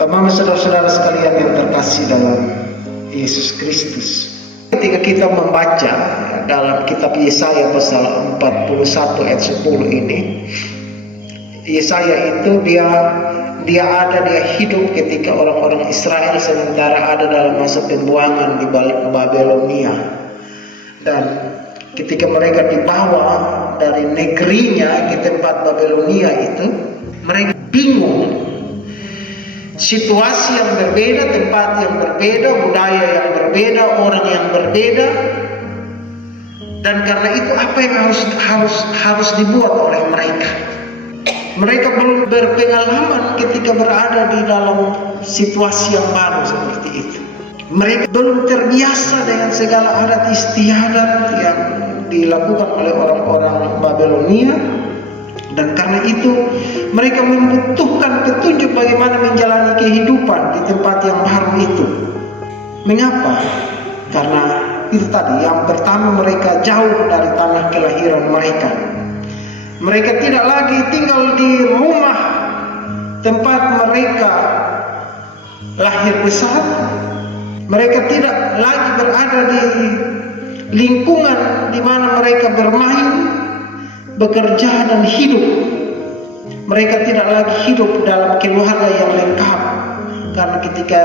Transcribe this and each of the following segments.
Bapak, saudara-saudara sekalian yang terkasih dalam Yesus Kristus, ketika kita membaca dalam kitab Yesaya pasal 41 ayat 10 ini, Yesaya itu dia hidup ketika orang-orang Israel sementara ada dalam masa pembuangan di Babelonia. Dan ketika mereka dibawa dari negerinya ke tempat Babelonia itu, mereka bingung. Situasi yang berbeda, tempat yang berbeda, budaya yang berbeda, orang yang berbeda. Dan karena itu apa yang harus dibuat oleh mereka? Mereka belum berpengalaman ketika berada di dalam situasi yang baru seperti itu. Mereka belum terbiasa dengan segala adat istiadat yang dilakukan oleh orang-orang Babelonia. Dan karena itu mereka membutuhkan petunjuk bagaimana menjalani kehidupan di tempat yang baru itu. Mengapa? Karena itu tadi, yang pertama mereka jauh dari tanah kelahiran mereka. Mereka tidak lagi tinggal di rumah tempat mereka lahir besar. Mereka tidak lagi berada di lingkungan di mana mereka bermain, bekerja dan hidup. Mereka tidak lagi hidup dalam keluarga yang lengkap. Karena ketika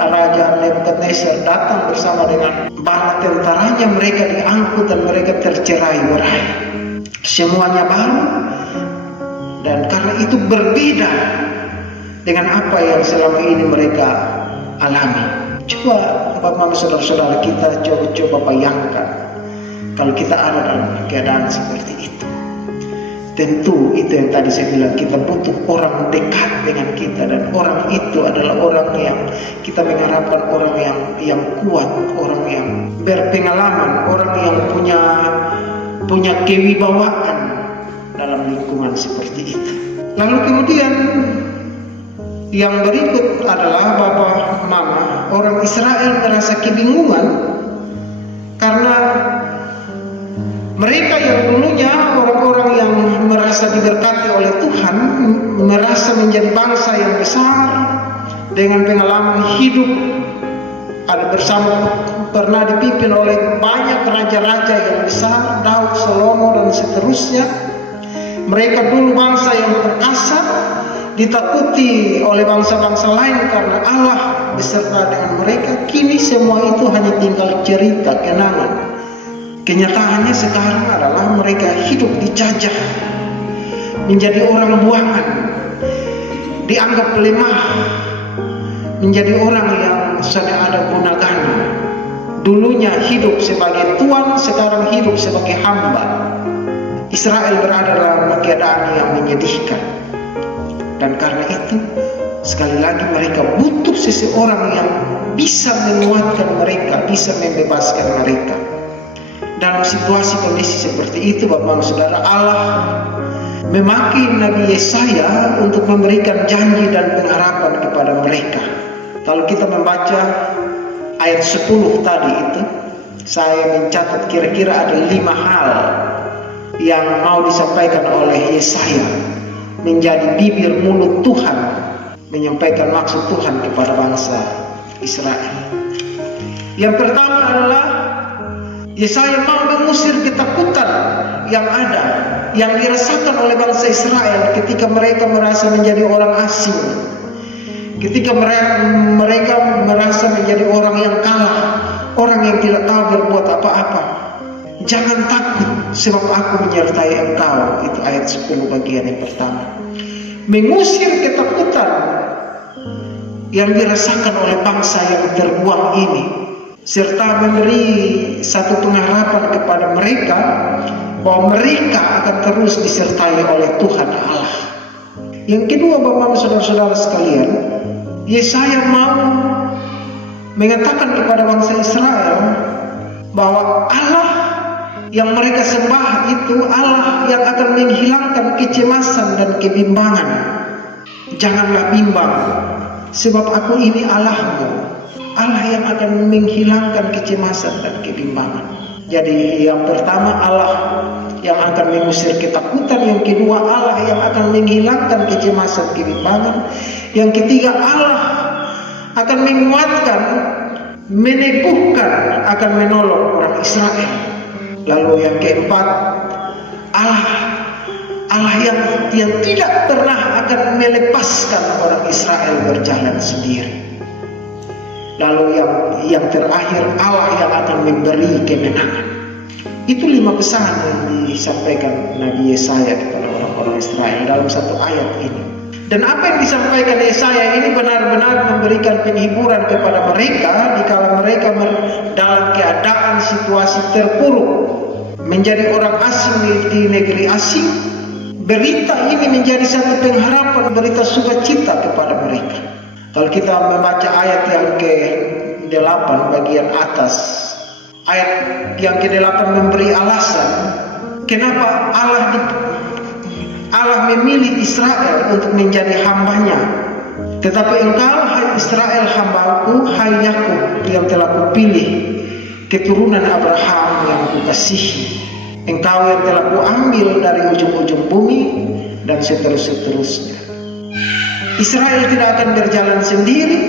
Raja Nebukadnezar datang bersama dengan bala tentaranya, mereka diangkut dan mereka tercerai-berai. Semuanya baru, dan karena itu berbeda dengan apa yang selama ini mereka alami. Coba Bapak, saudara-saudara, kita coba bayangkan kalau kita ada dalam keadaan seperti itu. Tentu itu yang tadi saya bilang, kita butuh orang dekat dengan kita, dan orang itu adalah orang yang kita mengharapkan, orang yang kuat, orang yang berpengalaman, orang yang punya kewibawaan dalam lingkungan seperti itu. Lalu kemudian yang berikut adalah Bapak, Mama, orang Israel merasa kebingungan karena mereka yang dulunya orang-orang yang merasa diberkati oleh Tuhan, merasa menjadi bangsa yang besar dengan pengalaman hidup, ada bersama, pernah dipimpin oleh banyak raja-raja yang besar, Daud, Salomo dan seterusnya. Mereka dulu bangsa yang perkasa, ditakuti oleh bangsa-bangsa lain karena Allah beserta dengan mereka. Kini semua itu hanya tinggal cerita, kenangan. Kenyataannya sekarang adalah mereka hidup dijajah, menjadi orang buangan, dianggap lemah, menjadi orang yang sedang ada gunagana. Dulunya hidup sebagai tuan, sekarang hidup sebagai hamba. Israel berada dalam keadaan yang menyedihkan. Dan karena itu, sekali lagi mereka butuh seseorang yang bisa menguatkan mereka, bisa membebaskan mereka. Dalam situasi kondisi seperti itu, Bapak Saudara, Allah memakai Nabi Yesaya untuk memberikan janji dan pengharapan kepada mereka. Kalau kita membaca ayat 10 tadi itu, saya mencatat kira-kira ada 5 hal yang mau disampaikan oleh Yesaya, menjadi bibir mulut Tuhan, menyampaikan maksud Tuhan kepada bangsa Israel. Yang pertama adalah Yesaya mau mengusir ketakutan yang ada, yang dirasakan oleh bangsa Israel ketika mereka merasa menjadi orang asing, ketika mereka merasa menjadi orang yang kalah, orang yang tidak tahu berbuat apa-apa. Jangan takut, sebab aku menyertai engkau. Itu ayat 10 bagian yang pertama. Mengusir ketakutan yang dirasakan oleh bangsa yang terbuang ini, serta memberi satu pengharapan kepada mereka bahwa mereka akan terus disertai oleh Tuhan Allah. Yang kedua, Bapak saudara-saudara sekalian, Yesaya mau mengatakan kepada bangsa Israel bahwa Allah yang mereka sembah itu Allah yang akan menghilangkan kecemasan dan kebimbangan. Janganlah bimbang, sebab aku ini Allahmu, Allah yang akan menghilangkan kecemasan dan kebimbangan. Jadi yang pertama, Allah yang akan mengusir ketakutan. Yang kedua, Allah yang akan menghilangkan kecemasan kebimbangan. Yang ketiga, Allah akan menguatkan, meneguhkan, akan menolong orang Israel. Lalu yang keempat, Allah yang tidak pernah akan melepaskan orang Israel berjalan sendiri. Lalu yang terakhir, Allah yang akan memberi kemenangan. Itu 5 pesan yang disampaikan Nabi Yesaya kepada orang-orang Israel dalam satu ayat ini. Dan apa yang disampaikan Yesaya ini benar-benar memberikan penghiburan kepada mereka dikala mereka dalam keadaan situasi terpuruk, menjadi orang asing di negeri asing. Berita ini menjadi satu pengharapan, berita sukacita kepada mereka. Kalau kita membaca ayat yang ke-8 bagian atas, ayat yang ke-8 memberi alasan kenapa Allah memilih Israel untuk menjadi hambanya. Tetapi engkau, hai Israel, hambaku, hai Yakub yang telah kupilih, keturunan Abraham yang kukasihi. Engkau yang telah kuambil dari ujung-ujung bumi, dan seterusnya. Israel tidak akan berjalan sendiri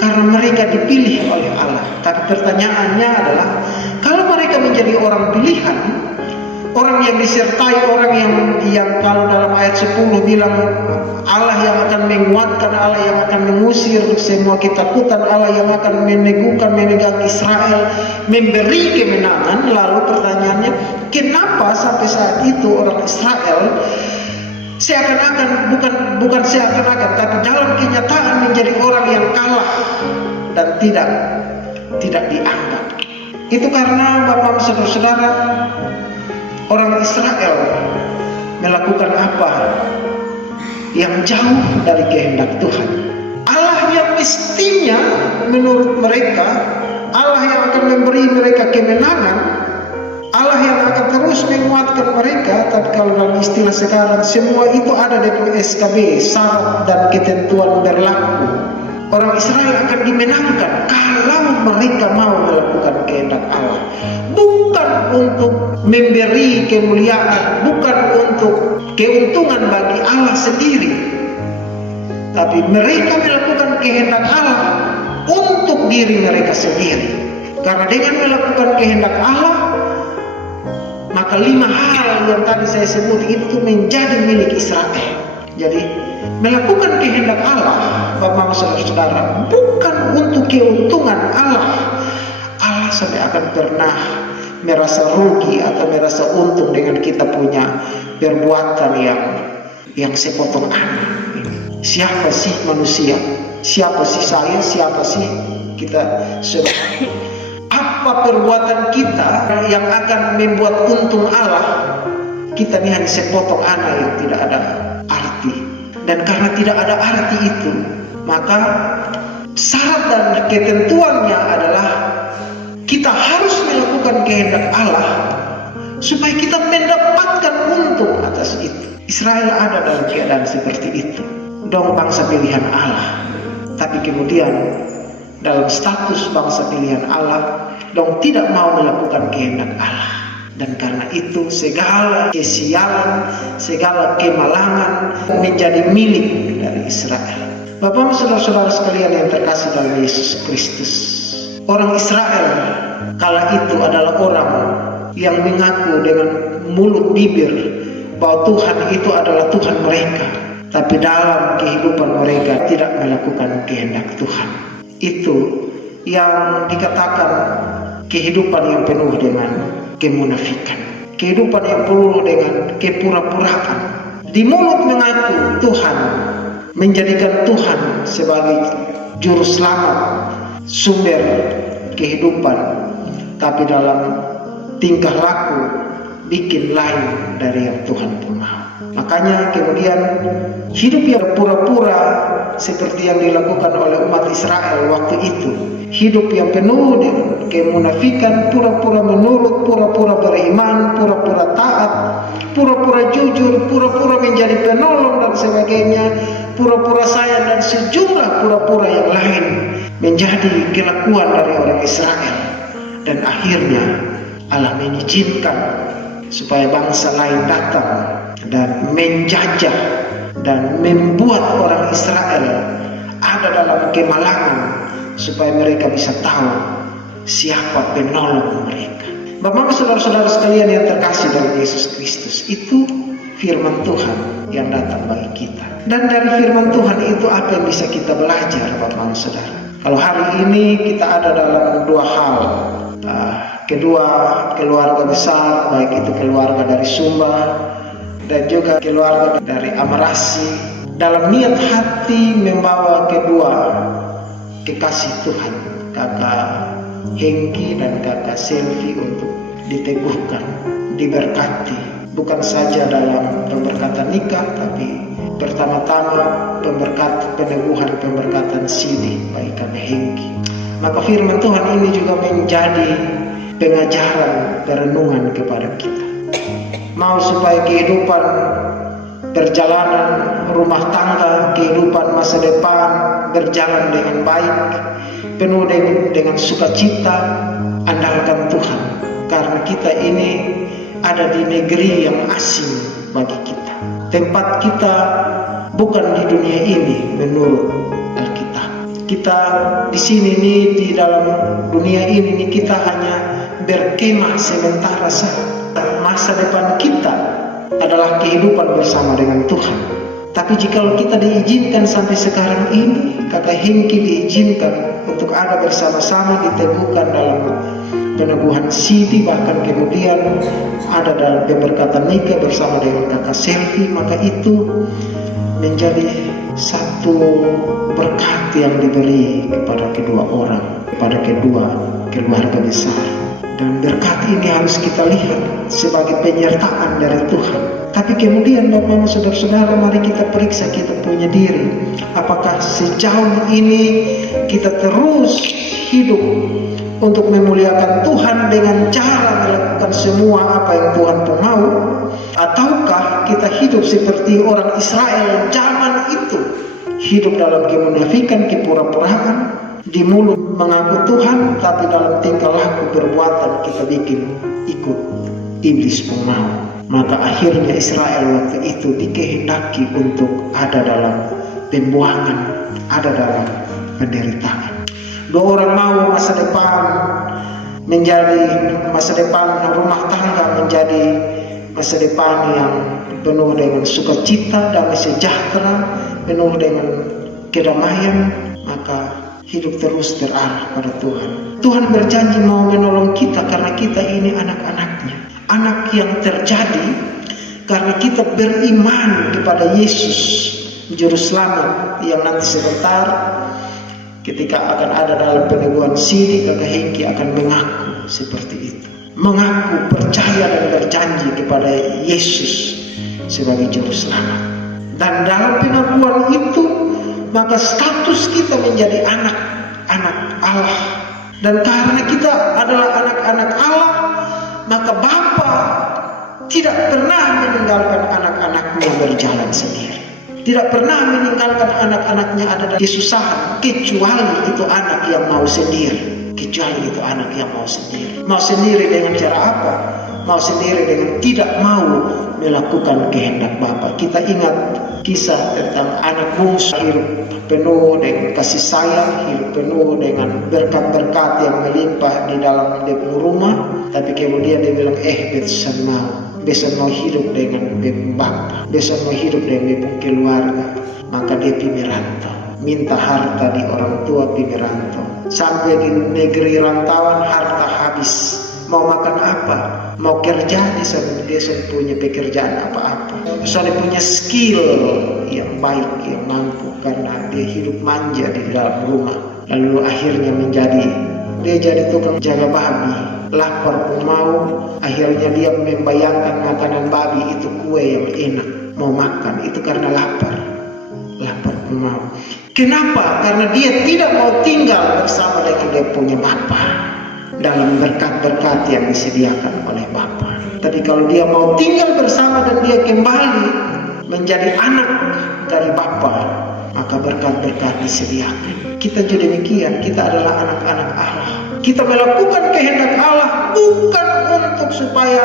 karena mereka dipilih oleh Allah. Tapi pertanyaannya adalah, kalau mereka menjadi orang pilihan, orang yang disertai, orang yang kalau dalam ayat 10 bilang Allah yang akan menguatkan, Allah yang akan mengusir semua ketakutan, Allah yang akan meneguhkan, memegang Israel, memberi kemenangan. Lalu pertanyaannya, kenapa sampai saat itu orang Israel seakan-akan, bukan seakan-akan, tapi dalam kenyataan menjadi orang yang kalah dan tidak dianggap? Itu karena Bapak saudara-saudara, orang Israel melakukan apa yang jauh dari kehendak Tuhan. Allah yang mestinya menurut mereka, Allah yang akan memberi mereka kemenangan, Allah yang akan terus menguatkan mereka. Tapi kalau dalam istilah sekarang, semua itu ada di SKB, syarat dan ketentuan berlaku. Orang Israel akan dimenangkan kalau mereka mau melakukan kehendak Allah. Bukan untuk memberi kemuliaan, bukan untuk keuntungan bagi Allah sendiri, tapi mereka melakukan kehendak Allah untuk diri mereka sendiri. Karena dengan melakukan kehendak Allah, maka 5 hal yang tadi saya sebut itu menjadi milik Israel. Jadi melakukan kehendak Allah, Bapak saudara-saudara, bukan untuk keuntungan Allah. Allah sampai akan pernah merasa rugi atau merasa untung dengan kita punya perbuatan yang sepotong anak. Siapa sih manusia? Siapa sih saya? Siapa sih kita semua? Apa perbuatan kita yang akan membuat untung Allah? Kita ini hanya sepotong anak yang tidak ada arti. Dan karena tidak ada arti itu, maka syarat dan ketentuannya adalah kita harus melakukan kehendak Allah supaya kita mendapatkan untung atas itu. Israel ada dalam keadaan seperti itu, dong bangsa pilihan Allah. Tapi kemudian dalam status bangsa pilihan Allah, dong tidak mau melakukan kehendak Allah. Dan karena itu segala kesialan, segala kemalangan menjadi milik dari Israel. Bapak saudara-saudara sekalian yang terkasih dalam Yesus Kristus, orang Israel kala itu adalah orang yang mengaku dengan mulut bibir bahwa Tuhan itu adalah Tuhan mereka, tapi dalam kehidupan mereka tidak melakukan kehendak Tuhan. Itu yang dikatakan kehidupan yang penuh dengan kemunafikan, kehidupan yang penuh dengan kepura-puraan. Di mulut mengaku Tuhan, menjadikan Tuhan sebagai juru selamat, sumber kehidupan, tapi dalam tingkah laku bikin lain dari yang Tuhan pun mau. Makanya kemudian hidup yang pura-pura seperti yang dilakukan oleh umat Israel waktu itu, hidup yang penuh dengan kemunafikan, pura-pura menurut, pura-pura beriman, pura-pura taat, pura-pura jujur, pura-pura menjadi penolong dan sebagainya, pura-pura sayang dan sejumlah pura-pura yang lain menjadi kelakuan dari orang Israel. Dan akhirnya Allah mengizinkan supaya bangsa lain datang dan menjajah dan membuat orang Israel ada dalam kemalangan, supaya mereka bisa tahu siapa penolong mereka. Bapak, saudara-saudara sekalian yang terkasih dalam Yesus Kristus, itu firman Tuhan yang datang bagi kita. Dan dari firman Tuhan itu apa yang bisa kita belajar, Bapak saudara? Kalau hari ini kita ada dalam dua hal, kedua keluarga besar, baik itu keluarga dari Sumba dan juga keluarga dari Amarasi, dalam niat hati membawa kedua kekasih Tuhan, kakak Hengki dan kakak Selvi, untuk diteguhkan, diberkati, bukan saja dalam pemberkatan nikah, tapi pertama-tama pemberkatan sidi bagi kakak Hengki. Maka firman Tuhan ini juga menjadi pengajaran, perenungan kepada kita. Mau supaya kehidupan perjalanan rumah tangga, kehidupan masa depan berjalan dengan baik, penuh dengan sukacita, andalkan Tuhan. Karena kita ini ada di negeri yang asing bagi kita. Tempat kita bukan di dunia ini menurut Alkitab. Kita di sini nih, di dalam dunia ini nih, kita hanya berkemah sementara saja. Masa depan kita adalah kehidupan bersama dengan Tuhan. Tapi jika kita diizinkan sampai sekarang ini, kakak Hengki diizinkan untuk ada bersama-sama, diteguhkan dalam peneguhan sidi, bahkan kemudian ada dalam pemberkatan nikah bersama dengan kakak Selvi, maka itu menjadi satu berkat yang diberi kepada kedua orang, kepada kedua keluarga besar. Dan berkat ini harus kita lihat sebagai penyertaan dari Tuhan. Tapi kemudian Bapak, saudara-saudara, mari kita periksa kita punya diri. Apakah sejauh ini kita terus hidup untuk memuliakan Tuhan dengan cara melakukan semua apa yang Tuhan mau? Ataukah kita hidup seperti orang Israel zaman itu, hidup dalam kemunafikan, kepura-puraan, di mulut mengaku Tuhan, tapi dalam tingkah laku perbuatan kita bikin ikut iblis pun mau. Maka akhirnya Israel waktu itu dikehendaki untuk ada dalam pembuangan, ada dalam penderitaan. Dua orang mau masa depan menjadi masa depan rumah tangga, menjadi masa depan yang penuh dengan sukacita, damai sejahtera, penuh dengan kedamaian, maka hidup terus terarah pada Tuhan. Tuhan berjanji mau menolong kita karena kita ini anak-anaknya. Anak yang terjadi karena kita beriman kepada Yesus, Juru Selamat, yang nanti sebentar ketika akan ada dalam peneguhan sidi, kakak Hengki akan mengaku seperti itu. Mengaku, percaya dan berjanji kepada Yesus sebagai Juru Selamat. Dan dalam pengakuan itu, maka status kita menjadi anak-anak Allah. Dan karena kita adalah anak-anak Allah, maka Bapa tidak pernah meninggalkan anak-anaknya berjalan sendiri. Tidak pernah meninggalkan anak-anaknya ada di kesusahan, kecuali itu anak yang mau sendiri. Kecuali itu anak yang mau sendiri. Mau sendiri dengan cara apa? Mau sendiri dengan tidak mau melakukan kehendak Bapa. Kita ingat kisah tentang anak bungsu, hidup penuh dengan kasih sayang, hidup penuh dengan berkat-berkat yang melimpah di dalam rumah. Tapi kemudian dia bilang, besok mau hidup dengan Bapa, besok mau hidup dengan keluarga. Maka dia merantau, minta harta di orang tua, merantau. Sampai di negeri rantauan harta habis. Mau makan apa? Mau kerja, dia punya pekerjaan apa-apa. Soalnya punya skill yang baik, yang mampu, karena dia hidup manja di dalam rumah. Lalu akhirnya dia jadi tukang jaga babi. Lapar pun mau, akhirnya dia membayangkan makanan babi itu kue yang enak. Mau makan, itu karena lapar pun mau. Kenapa? Karena dia tidak mau tinggal bersama dengan dia punya Bapa dalam berkat-berkat yang disediakan oleh Bapa. Tapi kalau dia mau tinggal bersama dan dia kembali menjadi anak dari Bapa, maka berkat-berkat disediakan. Kita juga demikian, kita adalah anak-anak Allah. Kita melakukan kehendak Allah bukan untuk supaya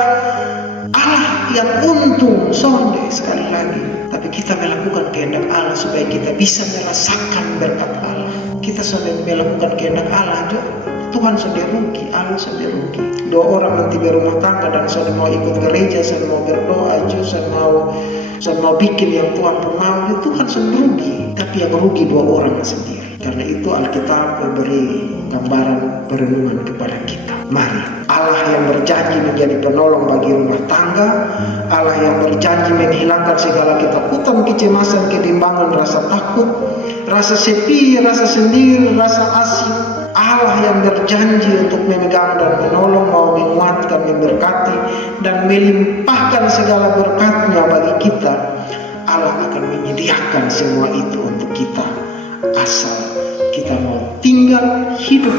yang untung sonde sekali lagi. Tapi kita melakukan kehendak Allah supaya kita bisa merasakan berkat Allah. Kita sudah melakukan kehendak Allah juga. Tuhan sudah rugi, Allah sudah rugi. 2 orang nanti berumah tangga dan sudah mau ikut gereja, sudah mau berdoa, sudah mau bikin yang Tuhan mau, Tuhan sudah rugi. Tapi yang rugi 2 orang sendiri. Karena itu Alkitab memberi gambaran perenungan kepada kita. Mari, Allah yang berjanji menjadi penolong bagi rumah tangga, Allah yang berjanji menghilangkan segala ketakutan, kecemasan, kebimbangan, rasa takut, rasa sepi, rasa sendiri, rasa asing. Allah yang berjanji untuk memegang dan menolong, mau menguatkan, memberkati, dan melimpahkan segala berkat-Nya bagi kita. Allah akan menyediakan semua itu untuk kita, asal kita mau tinggal hidup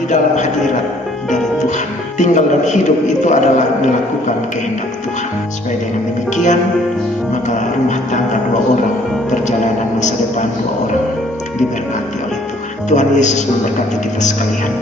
di dalam hadirat dari Tuhan. Tinggal dan hidup itu adalah melakukan kehendak Tuhan. Supaya dengan demikian, maka rumah tangga 2 orang, perjalanan masa depan 2 orang diberkati oleh Tuhan. Tuhan Yesus memberkati kita sekalian.